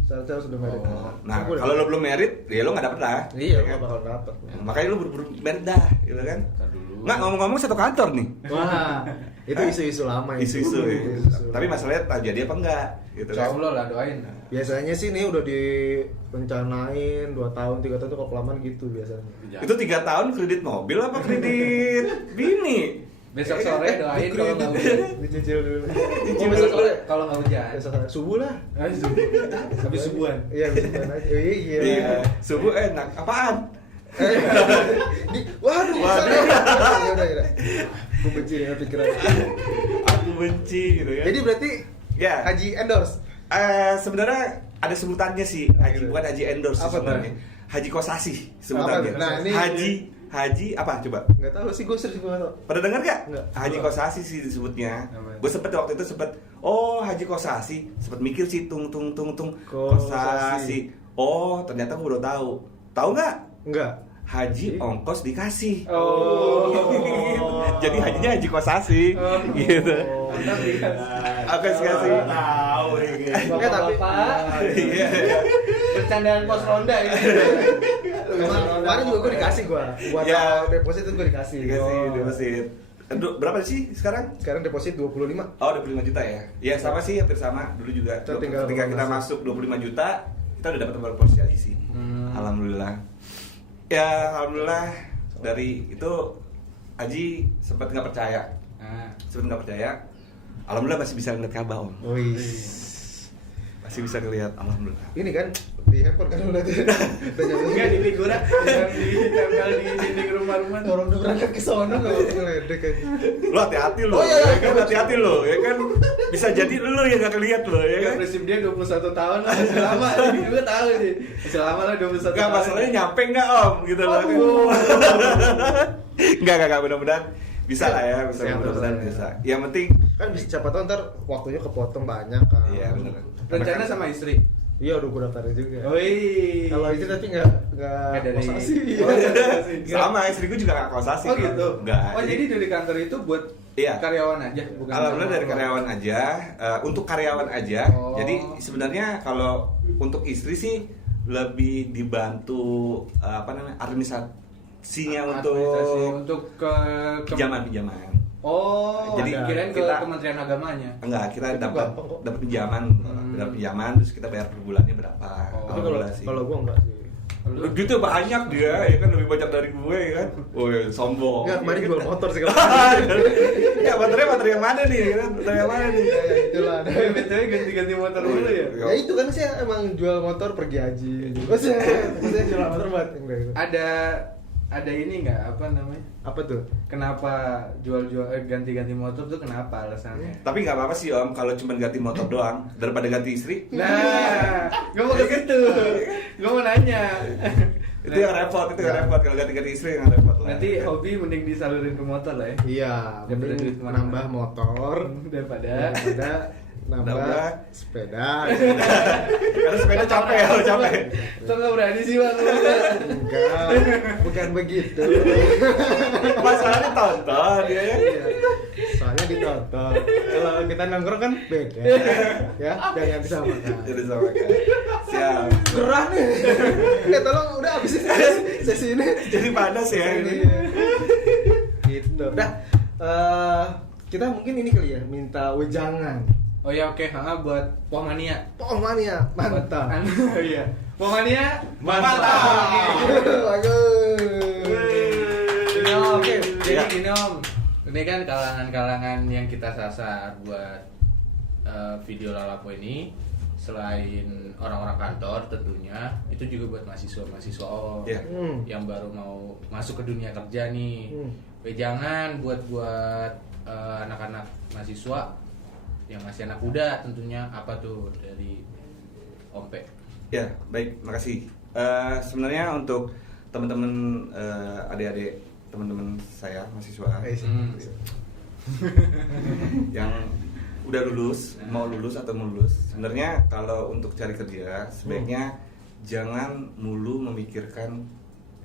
syaratnya harus udah married. Nah, kalau lo belum merit, ya lo nggak dapet lah. Iya, Ya gua bakal dapet. Makanya lo buru-buru merit dah, gitu kan? Ntar dulu. Nggak, ngomong-ngomong satu kantor nih. Wah, itu isu-isu lama itu. Isu-isu ya. Isu-isu. Tapi masalahnya tak jadi apa enggak, gitu Insya kan? Allah lah doain. Biasanya sih nih udah direncanain 2 tahun, 3 tahun tuh kalau kelamaan gitu biasanya. Itu 3 tahun kredit mobil apa kredit bini? Besok sore doain kalau nggak hujan. Dicicil dulu. Oh, besok sore kalau nggak hujan. Besok sore. Subuh lah. Habis subuhan. Iya, habis subuhan aja. Iya. Iya. Subuh enak. Apaan? Waduh, udah. Gue benci dengan pikiran. Aku benci gitu ya. Jadi berarti ya, haji endorse. sebenarnya ada sebutannya sih, haji bukan haji endorse Apa tuh? sebenarnya. Haji kosasi sebutannya. Apa tuh? Nah, ini- haji apa coba? Enggak tahu sih, gue sering gue enggak tahu. Pada dengar gak? Enggak. Haji kosasi sih disebutnya. Apa? Gue sempet waktu itu haji kosasi. Sempet mikir sih tung. Kosasi. Kosasi. Oh, ternyata gue baru tahu. Tahu nggak? Enggak. Haji ongkos dikasih. Oh. Jadi hajinya haji kosasi. Oh. Gitu. Mantap dikasih. Ongkos dikasih. Tahu Enggak, tapi Iya. Bercandaan pos ronda ini. kemarin juga gue dikasih gue. Buat Ya. deposit itu gue dikasih. Dikasih Oh. deposit. Berapa sih sekarang? Sekarang deposit 25. Oh, 25 juta ya? Ya sama sih, hampir sama. Dulu juga. Kita tinggal Ketika kita masuk. masuk 25 juta, kita udah dapat nomor posisi sih. Alhamdulillah. Ya, alhamdulillah dari itu Haji sempat nggak percaya. Sempat nggak percaya. Alhamdulillah masih bisa ngeliat Ka'bah, Om. Wih. Masih bisa ngeliat, alhamdulillah. Ini kan di handphone kan udah tuh. Enggak di figura yang ditempel di dinding rumah-rumah. Orang udah berangkat ke sono enggak mau ngeledek aja. Lo hati-hati lo, Oh, iya, ya kan hati-hati lo, ya kan bisa jadi lo yang nggak keliat lo, ya kan. Prinsip dia 21 tahun lah, masih lama. Ini juga tahu sih. Masih lama lah 21 tahun. Nggak, masalahnya nyampe nggak Om, gitu loh. Nggak, mudah-mudahan bisa lah ya, bisa Ya, mudah-mudahan bisa. bisa. Yang penting, Kan bisa siapa tahu ntar waktunya kepotong banyak kan. iya benar. Rencana sama istri. Iya udah gue daftarin juga. Wih. Kalau itu tapi nggak Nggak dari- kosasi. Oh, nggak. Sama istriku juga nggak kosasi. Oh gitu. Nggak. Oh jadi dari kantor itu buat Iya. karyawan aja, bukan. Alhamdulillah sama dari orang. karyawan aja, untuk karyawan aja. Oh. Jadi sebenarnya kalau untuk istri sih lebih dibantu administrasinya Administrasi untuk untuk ke pinjaman. Oh, Jadi jadi kirain ke kita- Kementerian Agamanya. Enggak, kita Itu dapat gampang kok. pinjaman, dapat pinjaman terus kita bayar per bulannya berapa. Oh. Tapi kalau Alhamdulillah sih. kalau gue enggak sih. Lu Gitu banyak dia, ya kan lebih banyak dari gue ya kan. Woi, sombong. Enggak, kemarin jual motor sih kalau. Ya baterai yang mana nih? Kan? Baterai yang mana nih? Ya, itulah. BTW ganti-ganti motor dulu ya. Ya itu kan sih emang jual motor pergi haji. Maksudnya jual motor buat enggak gitu. Ada ini nggak apa namanya? Apa tuh? Kenapa jual-jual ganti-ganti motor tuh kenapa alasannya? Tapi nggak apa-apa sih Om, kalau cuma ganti motor doang daripada ganti istri. Nah, gue mau ke situ. Gue mau nanya. Itu yang repot, kalau ganti istri yang repot lah. Nanti hobi mending disalurin ke motor lah ya. Iya, Daripada duit mending kemana-mana. nambah motor Daripada nambah sepeda. Karena sepeda capek. Tuh nggak berani sih bang. Enggak, bukan begitu. Masalahnya tonton ya. Iya. Soalnya ditonton. Kalau kita nongkrong kan beda. Ya, jangan disamakan. Jadi sama kan. Siap. Gerah nih. Tolong udah habisin sesi ini. Jadi panas ya ini. Gitu. Udah. Kita mungkin ini kali ya, minta wejangan. Oh ya oke, buat Pomania. Pomania, mantap. Iya. Pomania, Mantap. Bagus. Oke, jadi gini Om. Ini kan kalangan-kalangan yang kita sasar buat video Lalapo ini. Selain orang-orang kantor tentunya, itu juga buat mahasiswa-mahasiswa Om. Yeah. Yang baru mau masuk ke dunia kerja nih. Jangan buat anak-anak mahasiswa yang masih anak muda tentunya, apa tuh dari Ompe? Ya, baik, makasih. Sebenarnya untuk teman-teman adik-adik teman-teman saya mahasiswa yang udah lulus, mau lulus atau mau lulus, sebenarnya kalau untuk cari kerja sebaiknya jangan mulu memikirkan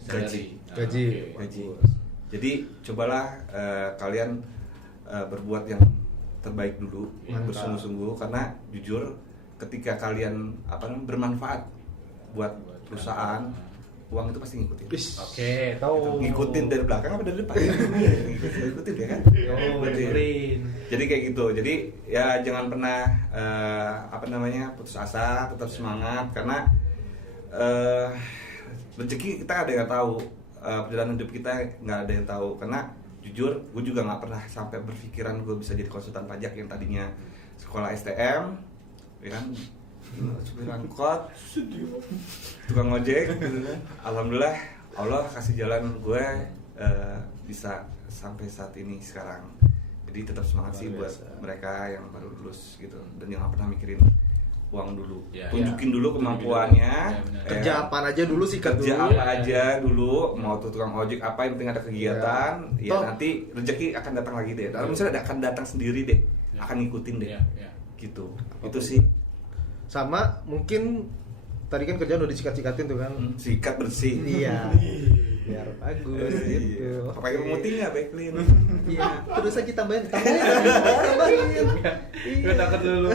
gaji. Gaji. Jadi cobalah kalian berbuat yang terbaik dulu, bersungguh-sungguh, karena jujur ketika kalian bermanfaat buat perusahaan, uang itu pasti ngikutin. Oke, tahu. Ngikutin dari belakang apa dari depan? Ngikutin ya kan? ngikutin. Jadi kayak gitu. Jadi ya jangan pernah putus asa, tetap semangat, karena rezeki kita ada yang tahu, perjalanan hidup kita nggak ada yang tahu. Karena jujur, gue juga nggak pernah sampai berpikiran gue bisa jadi konsultan pajak yang tadinya sekolah STM, ya kan, supir angkot, tukang ojek, gitu kan. Alhamdulillah, Allah kasih jalan gue bisa sampai saat ini sekarang. Jadi tetap semangat sih buat mereka yang baru lulus gitu, dan yang nggak pernah mikirin uang dulu, tunjukin dulu kemampuannya, kerja apa aja dulu sih, kerja apa aja dulu, mau tuh tukang ojek apa, yang penting ada kegiatan, nanti rezeki akan datang lagi deh. Kalau misalnya akan datang sendiri deh, akan ngikutin deh, gitu. Itu sih. Sama mungkin tadi kan kerjaan udah disikat-sikatin tuh kan, sikat bersih. Iya. Biar bagus gitu. Pakai pemutih nggak, backlin? Iya. Terus aja tambahin. Gue takut dulu.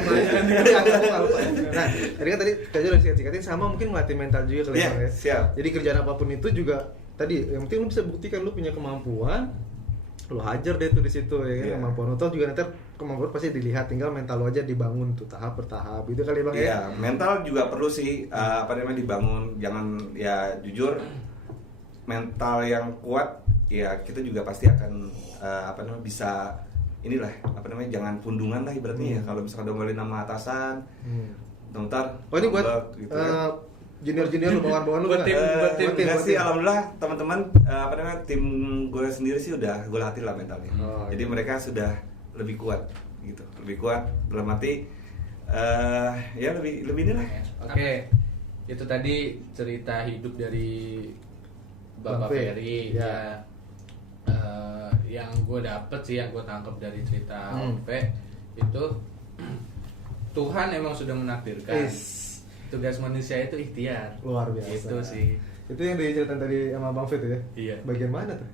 Nah, tadi kerja udah sikat-sikatin, sama mungkin ngelatih mental juga kali ya. Siap. Jadi kerjaan apapun itu juga tadi yang penting lu bisa buktikan lu punya kemampuan, lu hajar deh tuh di situ ya kan. Kemampuan lu juga nanti kemampuan pasti dilihat, tinggal mental lu aja dibangun tuh tahap per tahap. Itu kali Bang ya. Iya, mental juga perlu sih dibangun. Jangan, ya jujur, mental yang kuat ya kita juga pasti akan bisa inilah jangan pundungan lah ibaratnya ya. Kalau misalkan dombalin nama atasan, ntar ini buat gitu junior lu, bawahan lu buat tim sih. Alhamdulillah teman-teman tim gue sendiri sih udah gue latih lah mentalnya. Jadi mereka sudah lebih kuat gitu, lebih kuat dalam arti ya lebih inilah. Oke. Itu tadi cerita hidup dari Bapak Ferry ya. Yang gue dapet sih, yang gue tangkap dari cerita Ompe itu, Tuhan emang sudah menakdirkan. Tugas manusia itu ikhtiar. Luar biasa. Itu sih. Itu yang diceritain tadi sama Bang Fit ya? Iya. Bagian mana tuh?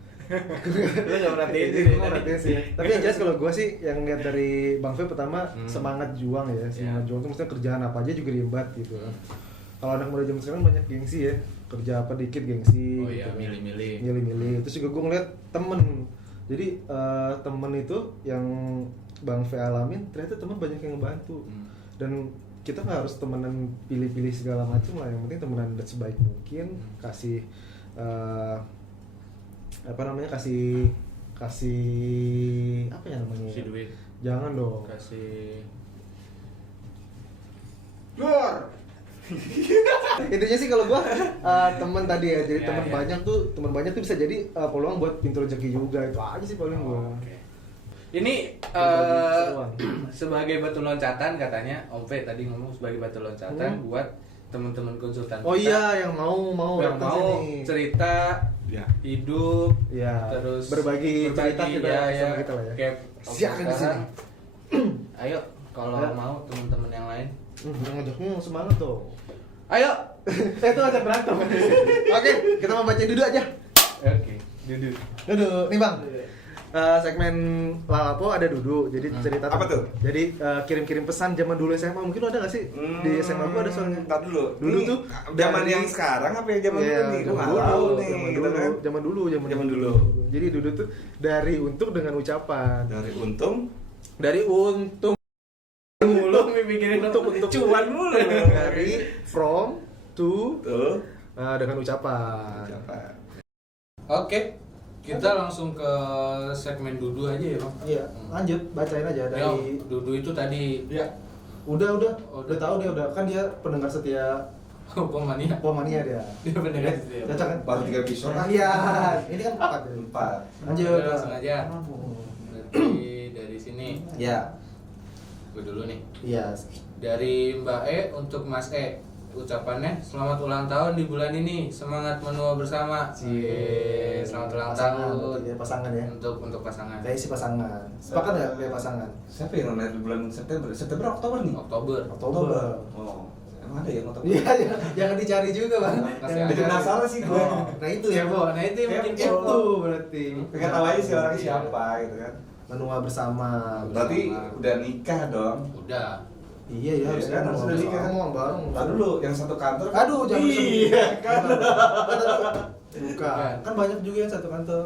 Lu gak perhatiin sih. Gue perhatiin sih. Tapi yang jelas kalau gue sih yang lihat dari Bang Fit pertama semangat juang ya. Semangat juang itu maksudnya kerjaan apa aja juga diembat gitu kan. Kalau anak muda zaman sekarang banyak gengsi ya. Kerja apa dikit gengsi. Oh iya, gitu, milih-milih. Terus juga gue ngeliat temen. Jadi temen itu yang Bang Fe alamin, ternyata temen banyak yang ngebantu. Dan kita nggak harus temenan pilih-pilih segala macam lah. Yang penting temenan sebaik mungkin. Kasih kasih apa ya namanya? Kasih duit. Jangan dong. Kasih Intinya sih kalau gua teman tadi ya, jadi teman banyak tuh bisa jadi peluang buat pintu rezeki juga. Itu aja sih paling gua. Ini sebagai batu loncatan katanya Ompe tadi ngomong, sebagai batu loncatan buat teman-teman konsultan. Oh kita, iya, yang mau cerita hidup, terus berbagi cerita kita sama kita lah ya. Kayak siakan di sini. Ayo kalau mau teman-teman yang lain. Yang ngajaknya semangat tuh. Ayo. Itu ngajak berantem. Oke, kita mau baca duduk aja. Oke, duduk. Nih Bang. segmen Lalapo ada Dudu, jadi cerita Apa tuh? Jadi kirim-kirim pesan zaman dulu SMA, mungkin lo ada nggak sih? Di SMA gua ada soalnya. Ntar dulu. Dulu Ini tuh zaman dari- yang sekarang apa yang zaman Iya, dulu nih? Gua nggak tahu nih, gitu kan. Zaman dulu. Zaman dulu. Jadi Dudu tuh dari untuk dengan ucapan. Dari untung Dari untung Mulu mikirin untuk cuan mulu. Dari from to tuh dengan ucapan. siapa? Oke, kita langsung ke segmen Dudu aja ya, Bang. Iya, lanjut bacain aja dari Yo, Dudu itu tadi ya. Udah tahu dia udah kan dia pendengar setia Pomania. Pomania dia. Dia pendengar setia. Cocok kan? Baru 3 episode. Iya, ini kan 4 ya. 4. Lanjut. Udah, langsung aja. Dari sini, Ya. gue dulu nih. Iya. Dari Mbak E untuk Mas E. Ucapannya selamat ulang tahun di bulan ini, semangat menua bersama. Cie. Selamat ulang Pasangan, tahun berarti dia pasangan ya. untuk pasangan. Kayak isi pasangan. Sepakat nggak kayak pasangan? Siapa yang lahir di bulan September? September Oktober nih? Oktober. Oktober. Oh, emang ada ya yang Oktober? Iya, jangan dicari juga bang. Kasih Jangan aja. dicari. Penasaran sih gue. Nah itu ya Kepo, nah itu yang bikin Kepo. kepo. Itu berarti. Pengen tahu aja sih orangnya siapa gitu kan. Menua bersama. Berarti udah nikah dong. Udah. Iya ya, Iya kan, harus udah nikah kan? ngomong bareng. Ntar dulu, yang satu kantor. Aduh, jangan Iya kan. Bukan. Kan banyak juga yang satu kantor.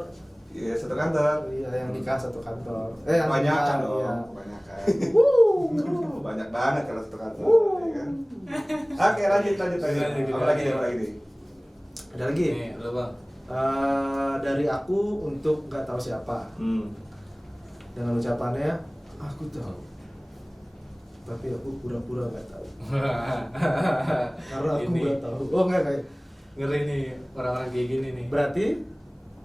Iya, satu kantor. Iya, yang nikah satu kantor. Yang Kebanyakan nikah, dong, iya. kebanyakan. Banyak banget kalau satu kantor, ya kan. Oke, lanjut. Apa lagi nih? Ada lagi? Nih, lo Bang. Dari aku untuk nggak tahu siapa. Dengan ucapannya, aku tahu. Tapi aku pura-pura nggak tahu. Karena aku Ini. nggak tahu. Oh nggak kayak. Ngeri nih orang-orang kayak gini nih. Berarti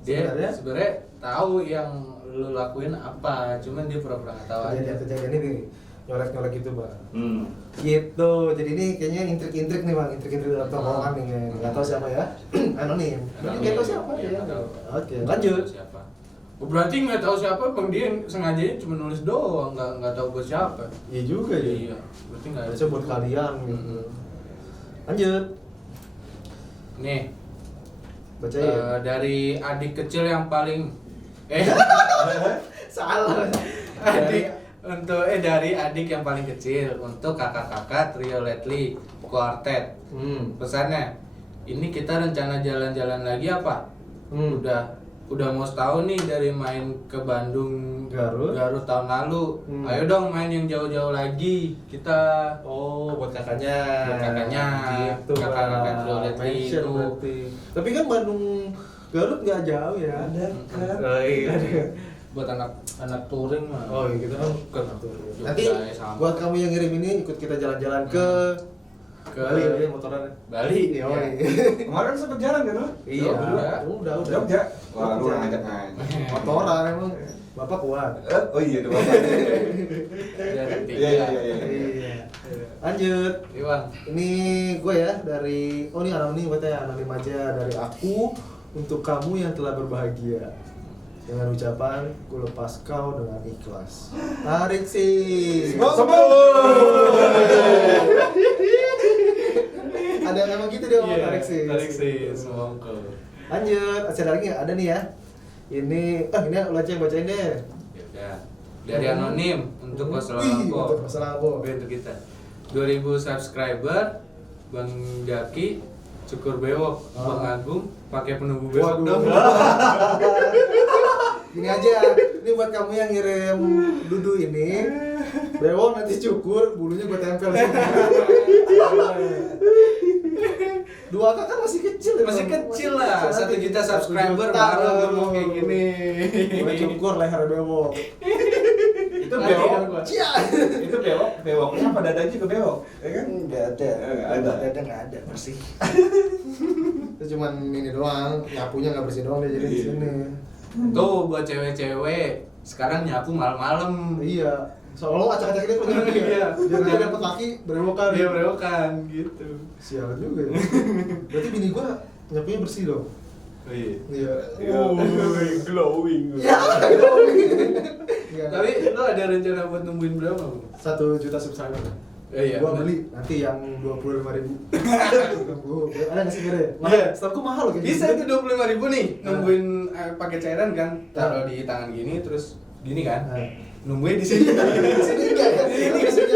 Dia sebenarnya sebenarnya tahu yang lu lakuin apa, cuman dia pura-pura nggak tahu aja. kejadian ini nyolek gitu bang. Hmm. Gitu. Jadi ini kayaknya intrik-intrik nih bang, intrik-intrik dalam tongkrongan nih. Nggak tahu siapa ya. Anonim. Berarti nggak tahu siapa Iya, ya. nggak tahu. Oke, lanjut. Siapa? Oh, berarti nggak tahu siapa, bang dia sengaja cuma nulis doang, nggak tahu buat siapa. Iya juga ya. Iya, berarti nggak ada. Harusnya buat kalian gitu. Lanjut. Nih, Bacain. dari adik kecil yang paling Salah. dari adik yang paling kecil untuk kakak-kakak trio Letly Quartet. Pesannya, ini kita rencana jalan-jalan lagi apa? Udah mau setahun nih dari main ke Bandung Garut tahun lalu. Ayo dong main yang jauh-jauh lagi. Kita buat kakaknya. Buat kakaknya. Gitu, Kakak-kakak Bang. Trio Letly Mention itu. berarti. Tapi kan Bandung Garut nggak jauh ya. Ada kan? Oh iya. buat anak touring mah. Oh iya gitu kan. Nanti Jogja, sama. buat kamu yang ngirim ini ikut kita jalan-jalan ke Bali ya motoran. Bali. Iya. Kemarin sempet jalan kan lo? Iya. Udah. Udah. Jogja. Wah, lu Jogja. ngajak. Motoran emang. Bapak kuat. Oh iya, itu bapak. Iya. Iya. Lanjut. Iya bang. Ini gue ya dari ini anonim katanya anonim aja dari aku untuk kamu yang telah berbahagia dengan ucapan ku lepas kau dengan ikhlas. Tarik sih. Ada yang emang gitu dia ngomong tarik sih. Tarik sih, semongko. Lanjut, ada lagi nggak? Ada nih ya. Ini ini lo aja yang bacain deh. Ya udah. Dari anonim untuk Wih, Wassalamualaikum. untuk Wassalamualaikum. Oke, untuk kita 2000 subscriber, Bang Jaki cukur bewok, Bang Agung pakai penunggu bewok Waduh. dong. Ini aja, ini buat kamu yang ngirim dudu ini. Bewok nanti cukur, bulunya gue tempel sini. Dua kakak kan masih kecil ya, Masih Bang? kecil lah, 1 juta 1 subscriber juta, baru gue mau kayak gini. Gue cukur leher bewok. Itu bewok. Cia. Itu bewoknya apa dadanya juga bewok? Ya kan? Enggak ada. Nggak ada. Ada enggak ada bersih. Itu cuman ini doang, nyapunya enggak bersih doang dia jadi di Iya. sini. Tuh buat cewek-cewek, sekarang nyapu malam-malam. Iya. Soalnya acak-acak ini punya dia. Iya. Biar nanti dapat laki berewokan. Dia berewokan gitu. Sialan juga ya. Berarti bini gua nyapunya bersih dong. Oh iya. Iya. Glowing. Iya. Iya. Tapi lo ada rencana buat nungguin berapa, Bang? 1 juta subscriber. Iya, gua bener. beli nanti yang 25.000. Ada nggak sih kira ya? Mahal, setahu mahal loh kayak Bisa gitu. itu 25.000 nih, nungguin pakai cairan kan, taruh di tangan gini terus gini kan. Nungguin di sini. Di sini enggak ya? Ini di sini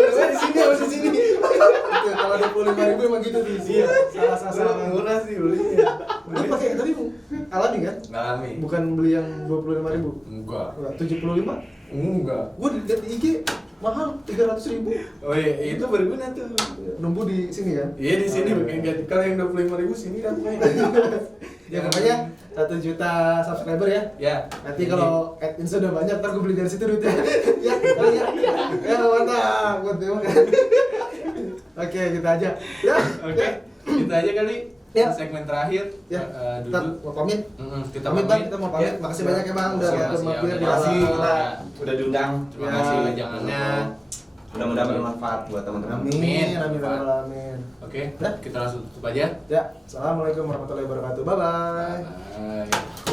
harus di sini. Itu kalau 25.000 emang gitu tuh. Iya, Salah. murah sih belinya. Lu pakai yang tadi alami kan? Alami. Bukan beli yang 25.000. Enggak. 75. Enggak. Gua lihat di IG mahal 300.000. Oh iya, itu berguna tuh. Nunggu di sini kan? Iya di sini bikin ganti. Kalau yang 25.000 sini kan main. Ya pokoknya 1 juta subscriber ya. Ya. Nanti kalau AdSense udah banyak, ntar gue beli dari situ duitnya. Ya, ya mantap, buat dia makan. Oke, kita aja. Ya, Oke. Kita aja kali. Ya. Segmen terakhir. Ya, kita Dulu. mau pamit. Kita Pamit bang, pamit. kita mau pamit. Ya. Makasih banyak ya bang, udah Makasih, mampir ya, di udah Makasih dalam. kita udah diundang. Terima Ya. kasih jangannya. Mudah-mudahan bermanfaat buat teman-teman. Amin, amin, amin. Oke, Ya. kita langsung tutup aja. Ya, assalamualaikum warahmatullahi wabarakatuh. Bye bye. Bye.